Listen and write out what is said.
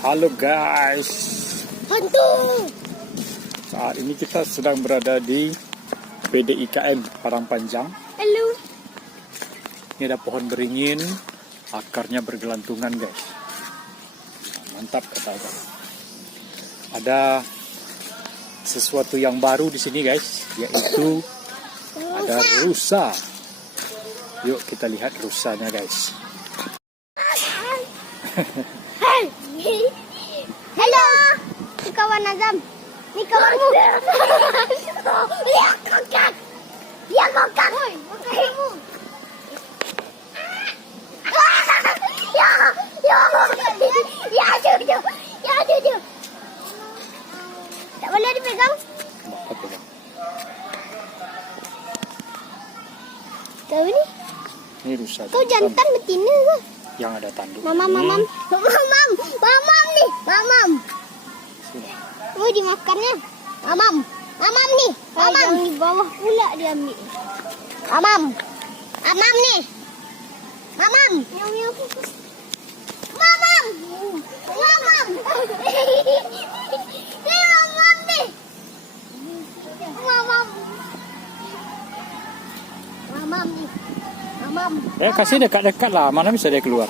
Halo guys. Hantu. Saat ini kita sedang berada di PDIKM Padang Panjang. Halo. Ini ada pohon beringin, akarnya bergelantungan guys. Mantap katanya. Ada sesuatu yang baru di sini guys, yaitu ada rusa. Yuk kita lihat rusanya guys. Halo. Ini kawan Azam. Ini kawanmu. Lihat kokak. Ya kokak. Woi, makan kamu. Ya, Jojo. Tak boleh dipegang. Kau ni? Ini rusa. Kau jantan betina ke? Yang ada tanduk. Mamam nih, mamam. Oh, dimakannya. Mamam nih, mamam. Yang di bawah pula dia ambil. Mamam nih. Mamam. Mamam. Ini mamam nih. Mamam nih. Mamam. Kasih dekat-dekat lah, mana bisa dia keluar.